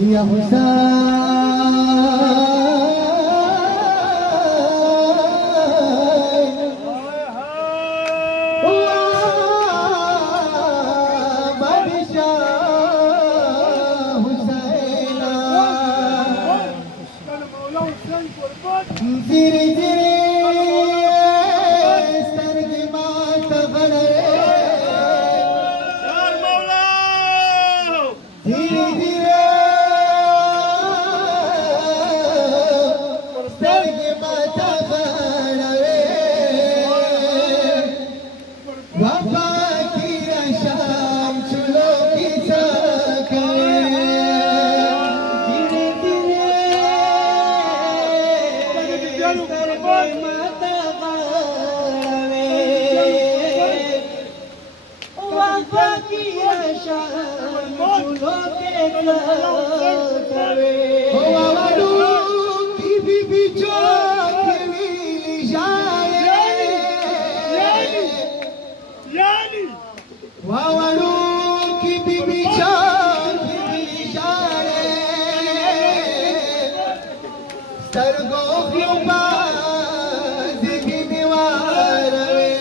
يا حسين بادشاہ حسین زیری سترګې ماته غړې زیری سترګې ماته غړوې وفا کی رشام چلو کی سکوے دھیرے دھیرے سترګې ماته غړوې وفا کی رشام چلو کی سکوے واوړو کی بی چوک ویلی جائے واوړو کی بی چوک ویلی جائے سترګو خو بازګي دیواروي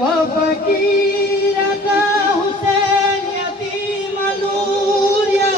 وفقیر کا حسین یتیم لوریا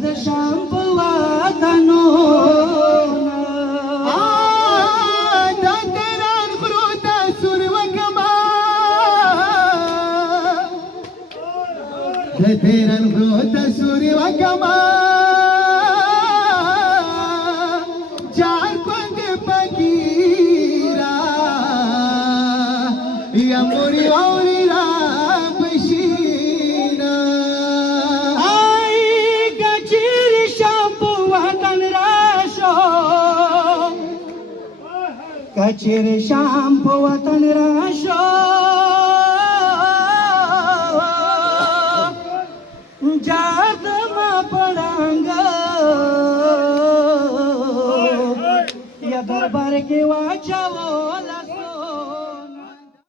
जद शांपवातनो दातरान कृता सुरवकमा दातरान कृता सुरवकमा झारखंड पकीरा या मोरी औरी रापशीना आई गचिर शांपवातन राशो गचिर शांपवातन राशो जादमा पड़ांग या दरबार के वाचावो लसो